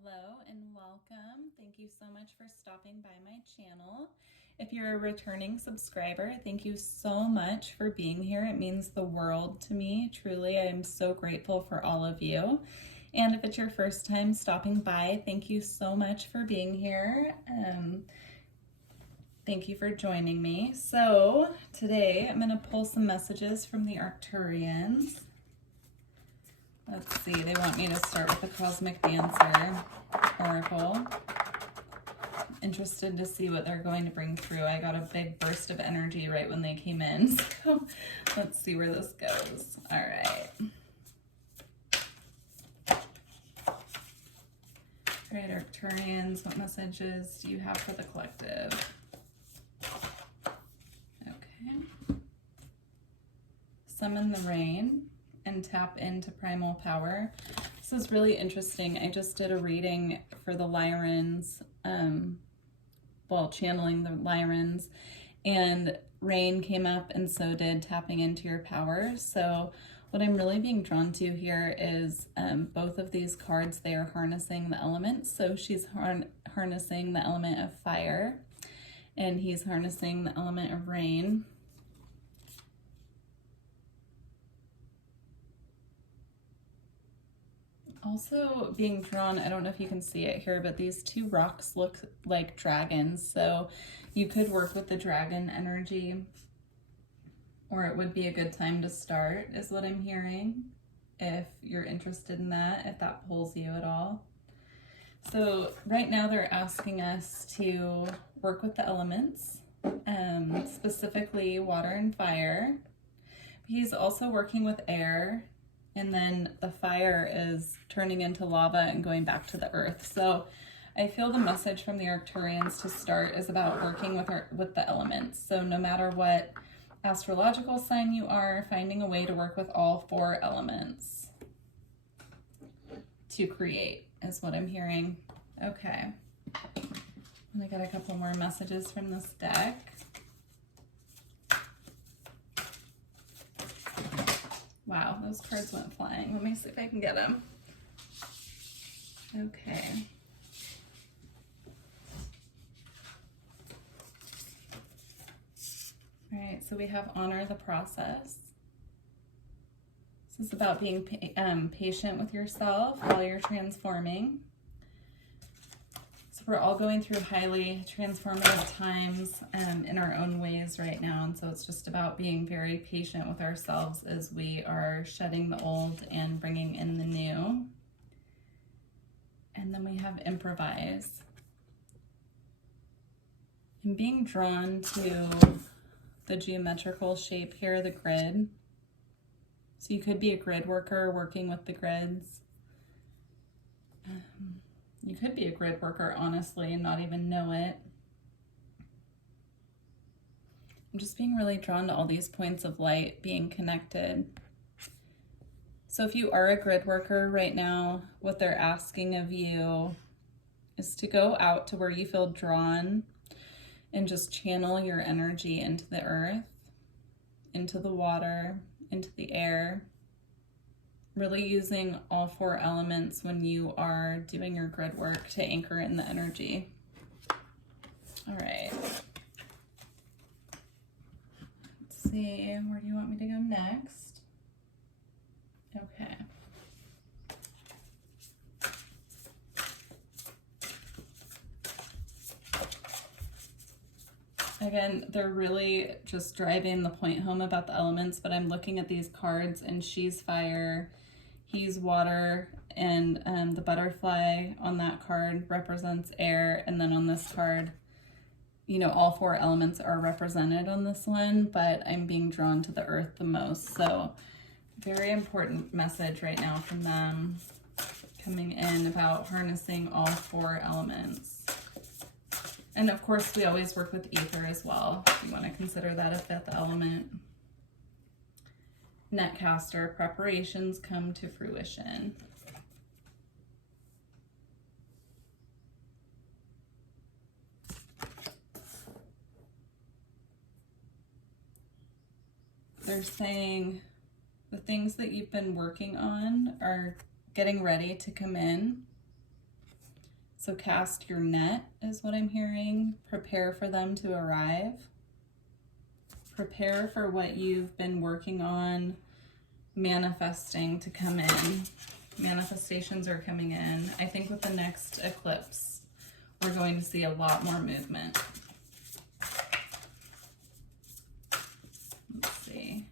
Hello and welcome. Thank you so much for stopping by my channel. If you're a returning subscriber, thank you so much for being here. It means the world to me. Truly, I am so grateful for all of you. And if it's your first time stopping by, thank you so much for being here. Thank you for joining me. So today I'm going to pull some messages from the Arcturians. Let's see, they want me to start with the Cosmic Dancer Oracle. Interested to see what they're going to bring through. I got a big burst of energy right when they came in, so let's see where this goes. All right. All right, Arcturians, what messages do you have for the collective? Okay. Summon the rain and tap into primal power. This is really interesting. I just did a reading for the Lyrans, channeling the Lyrans, and rain came up and so did tapping into your power. So what I'm really being drawn to here is both of these cards, they are harnessing the elements. So she's harnessing the element of fire and he's harnessing the element of rain. Also being drawn, I don't know if you can see it here, but these two rocks look like dragons. So you could work with the dragon energy, or it would be a good time to start, is what I'm hearing, if you're interested in that, if that pulls you at all. So right now they're asking us to work with the elements, specifically water and fire. He's also working with air, and then the fire is turning into lava and going back to the earth. So I feel the message from the Arcturians to start is about working with the elements. So no matter what astrological sign you are, finding a way to work with all four elements to create is what I'm hearing. Okay. And I got a couple more messages from this deck. Wow, those cards went flying. Let me see if I can get them. Okay. All right, so we have honor the process. This is about being patient with yourself while you're transforming. So we're all going through highly transformative times in our own ways right now. And so it's just about being very patient with ourselves as we are shedding the old and bringing in the new. And then we have improvise. And being drawn to the geometrical shape here, the grid. So you could be a grid worker working with the grids. You could be a grid worker, honestly, and not even know it. I'm just being really drawn to all these points of light being connected. So if you are a grid worker right now, what they're asking of you is to go out to where you feel drawn and just channel your energy into the earth, into the water, into the air. Really using all four elements when you are doing your grid work to anchor in the energy. All right. Let's see, where do you want me to go next? Okay. Again, they're really just driving the point home about the elements, but I'm looking at these cards and she's fire, he's water, and the butterfly on that card represents air. And then on this card, you know, all four elements are represented on this one, but I'm being drawn to the earth the most. So very important message right now from them coming in about harnessing all four elements. And of course, we always work with ether as well. If you want to consider that a fifth element. Netcaster, preparations come to fruition. They're saying the things that you've been working on are getting ready to come in. So cast your net is what I'm hearing. Prepare for them to arrive. Prepare for what you've been working on, manifesting to come in. Manifestations are coming in. I think with the next eclipse, we're going to see a lot more movement. Let's see.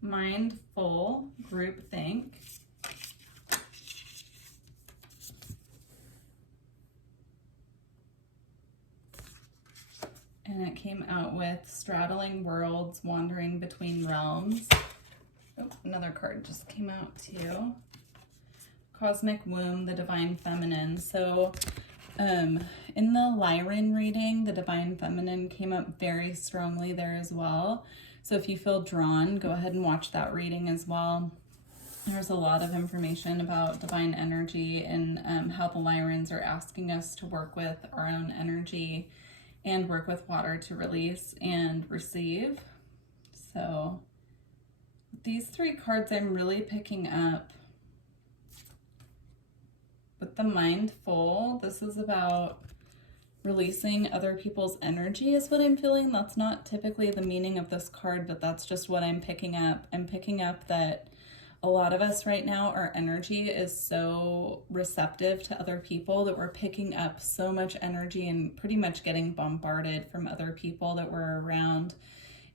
Mindful, groupthink. And it came out with straddling worlds, wandering between realms. Oh, another card just came out too. Cosmic womb, the divine feminine. So in the Lyran reading, the divine feminine came up very strongly there as well. So if you feel drawn, go ahead and watch that reading as well. There's a lot of information about divine energy and how the Lyrans are asking us to work with our own energy and work with water to release and receive. So these three cards I'm really picking up. With the mindful, this is about releasing other people's energy is what I'm feeling. That's not typically the meaning of this card, but that's just what I'm picking up. I'm picking up that a lot of us right now, our energy is so receptive to other people that we're picking up so much energy and pretty much getting bombarded from other people that we're around,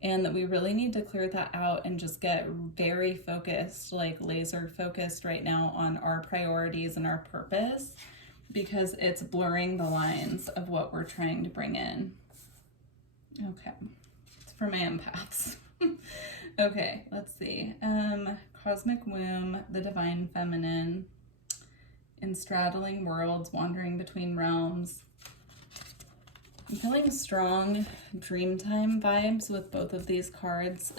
and that we really need to clear that out and just get very focused, like laser focused right now on our priorities and our purpose, because it's blurring the lines of what we're trying to bring in. Okay, it's for my empaths. Okay, let's see. Cosmic womb, the divine feminine, in straddling worlds, wandering between realms. I'm feeling strong Dreamtime vibes with both of these cards,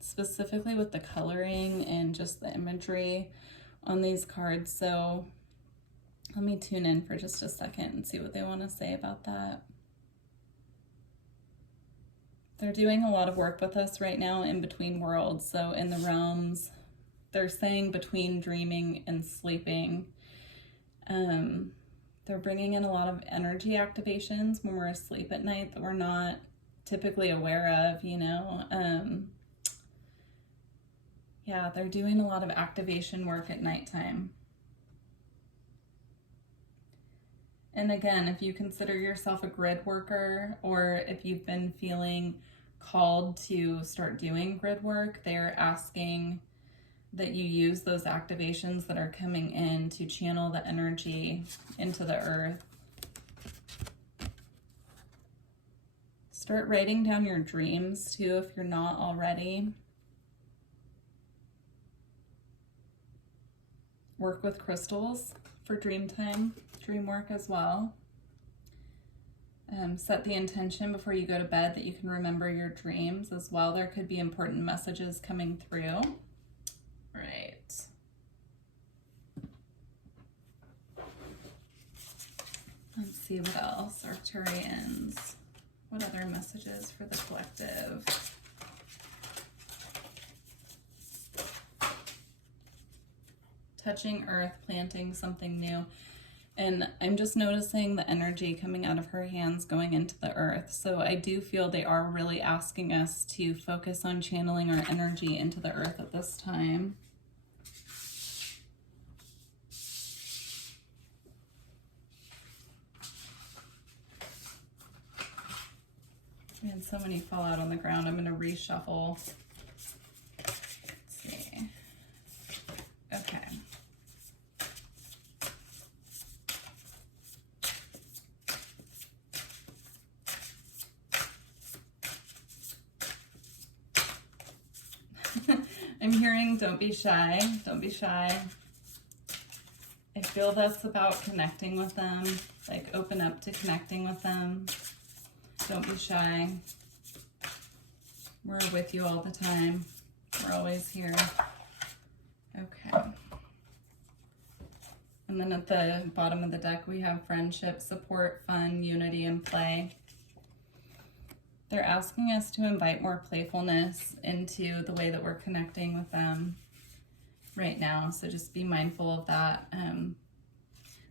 specifically with the coloring and just the imagery on these cards. So let me tune in for just a second and see what they want to say about that. They're doing a lot of work with us right now in between worlds. So in the realms, they're saying between dreaming and sleeping. They're bringing in a lot of energy activations when we're asleep at night that we're not typically aware of, you know. Yeah, they're doing a lot of activation work at nighttime. And again, if you consider yourself a grid worker, or if you've been feeling called to start doing grid work, they're asking that you use those activations that are coming in to channel the energy into the earth. Start writing down your dreams too, if you're not already. Work with crystals for dream time, dream work as well. Set the intention before you go to bed that you can remember your dreams as well. There could be important messages coming through. Right. Let's see what else. Arcturians. What other messages for the collective? Touching earth, planting something new. And I'm just noticing the energy coming out of her hands going into the earth. So I do feel they are really asking us to focus on channeling our energy into the earth at this time. We had so many fall out on the ground. I'm going to reshuffle. Let's see. Okay. I'm hearing don't be shy. Don't be shy. I feel that's about connecting with them. Like open up to connecting with them. Don't be shy. We're with you all the time. We're always here. Okay. And then at the bottom of the deck, we have friendship, support, fun, unity, and play. They're asking us to invite more playfulness into the way that we're connecting with them right now. So just be mindful of that.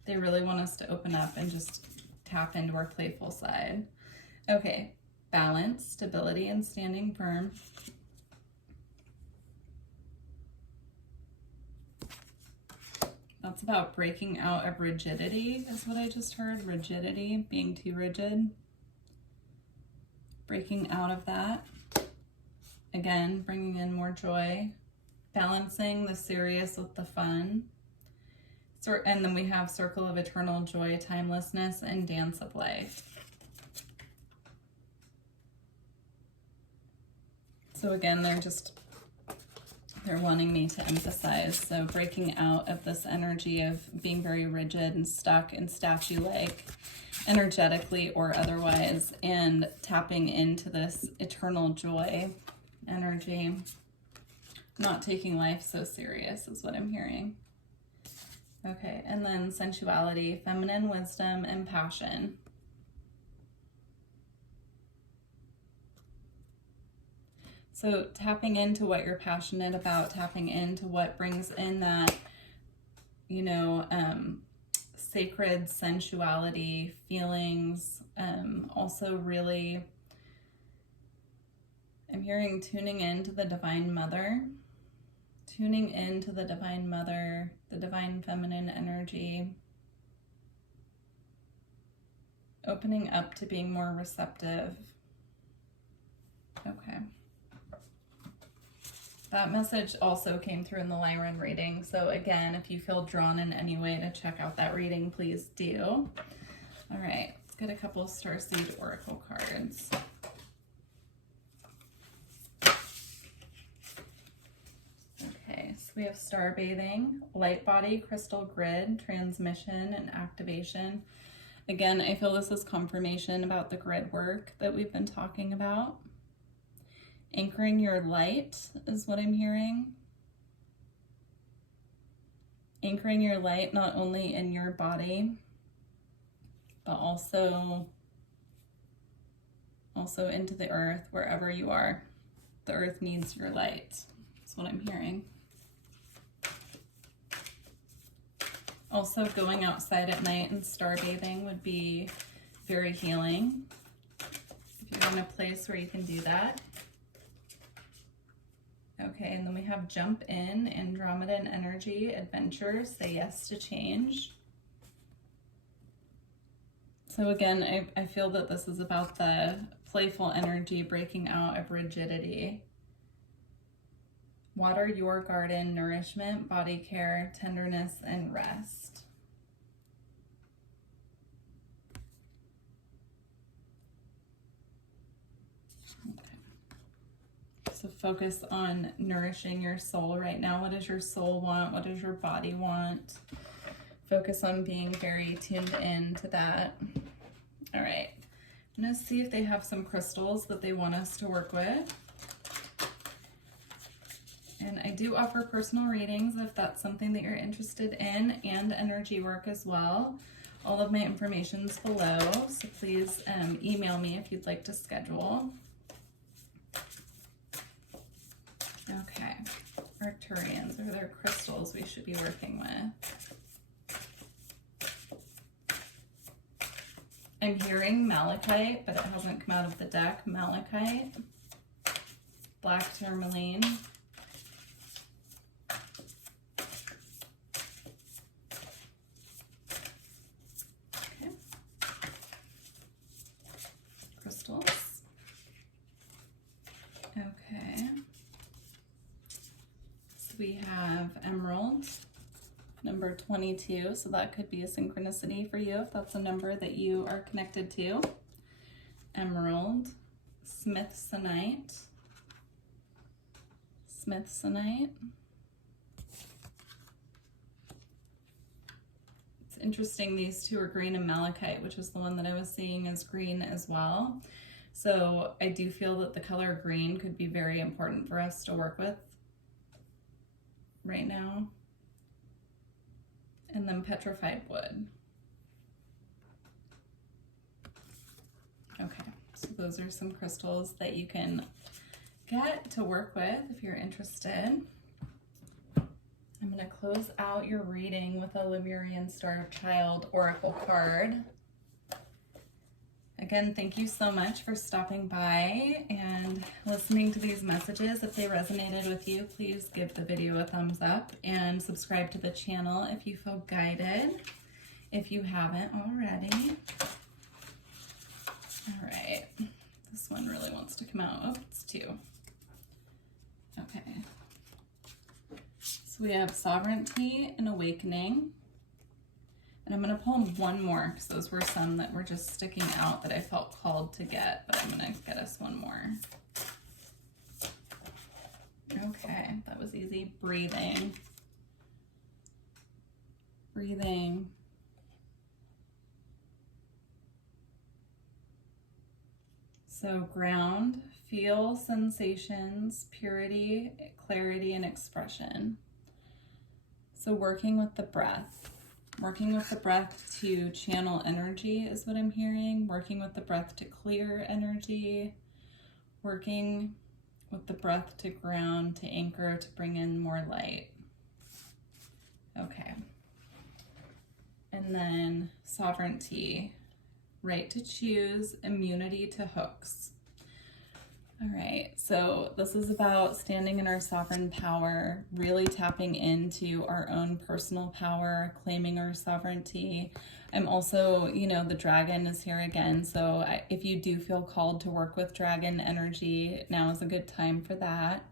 They really want us to open up and just tap into our playful side. Okay, balance, stability, and standing firm. That's about breaking out of rigidity, is what I just heard. Rigidity, being too rigid. Breaking out of that. Again, bringing in more joy. Balancing the serious with the fun. And then we have circle of eternal joy, timelessness, and dance of life. So again, they're wanting me to emphasize. So breaking out of this energy of being very rigid and stuck and statue-like, energetically or otherwise, and tapping into this eternal joy energy. Not taking life so serious is what I'm hearing. Okay, and then sensuality, feminine wisdom, and passion. So tapping into what you're passionate about, tapping into what brings in that, sacred sensuality, feelings. Also really, I'm hearing tuning into the Divine Mother, the Divine Feminine energy, opening up to being more receptive. Okay. That message also came through in the Lyran reading. So again, if you feel drawn in any way to check out that reading, please do. All right, let's get a couple of Starseed Oracle cards. Okay, so we have Star Bathing, Light Body, Crystal Grid, Transmission, and Activation. Again, I feel this is confirmation about the grid work that we've been talking about. Anchoring your light is what I'm hearing. Anchoring your light not only in your body, but also into the earth, wherever you are. The earth needs your light. That's what I'm hearing. Also, going outside at night and star bathing would be very healing. If you're in a place where you can do that. Okay, and then we have Jump In, Andromedan Energy, Adventure, Say Yes to Change. So again, I feel that this is about the playful energy breaking out of rigidity. Water your garden, nourishment, body care, tenderness, and rest. So focus on nourishing your soul right now. What does your soul want? What does your body want? Focus on being very tuned in to that. All right, I'm gonna see if they have some crystals that they want us to work with. And I do offer personal readings if that's something that you're interested in, and energy work as well. All of my information's below, so please email me if you'd like to schedule. Okay, Arcturians, are there crystals we should be working with? I'm hearing malachite, but it hasn't come out of the deck. Malachite, black tourmaline, okay, crystals, okay. We have emerald, number 22, so that could be a synchronicity for you if that's a number that you are connected to. Emerald, smithsonite, smithsonite. It's interesting, these two are green and malachite, which is the one that I was seeing as green as well. So I do feel that the color green could be very important for us to work with right now. And and then petrified wood. Okay, so those are some crystals that you can get to work with if you're interested. I'm going to close out your reading with a Lemurian Star Child Oracle card. Again, thank you so much for stopping by and listening to these messages. If they resonated with you, please give the video a thumbs up and subscribe to the channel if you feel guided, if you haven't already. All right, this one really wants to come out. Oh, it's 2. Okay. So we have Sovereignty and Awakening. And I'm going to pull one more because those were some that were just sticking out that I felt called to get, but I'm going to get us one more. Okay, that was easy. Breathing. Breathing. So ground, feel sensations, purity, clarity, and expression. So working with the breath. Working with the breath to channel energy is what I'm hearing. Working with the breath to clear energy. Working with the breath to ground, to anchor, to bring in more light. Okay. And then sovereignty, right to choose, immunity to hooks. All right, so this is about standing in our sovereign power, really tapping into our own personal power, claiming our sovereignty. I'm also, you know, the dragon is here again, so if you do feel called to work with dragon energy, now is a good time for that.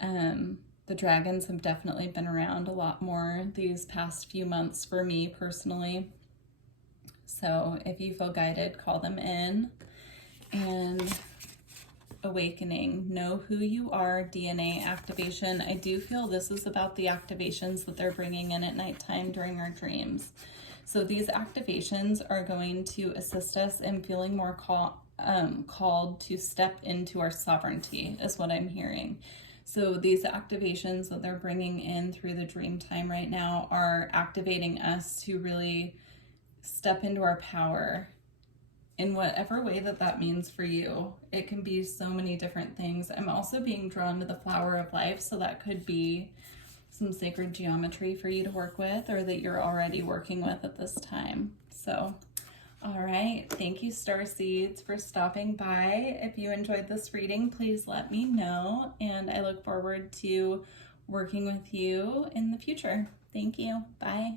The dragons have definitely been around a lot more these past few months for me personally. So if you feel guided, call them in. And awakening, know who you are, DNA activation. I do feel this is about the activations that they're bringing in at nighttime during our dreams. So these activations are going to assist us in feeling more called to step into our sovereignty is what I'm hearing. So these activations that they're bringing in through the dream time right now are activating us to really step into our power in whatever way that means for you. It can be so many different things. I'm also being drawn to the flower of life, so that could be some sacred geometry for you to work with or that you're already working with at this time. So, all right, thank you, Starseeds, for stopping by. If you enjoyed this reading, please let me know, and I look forward to working with you in the future. Thank you. Bye.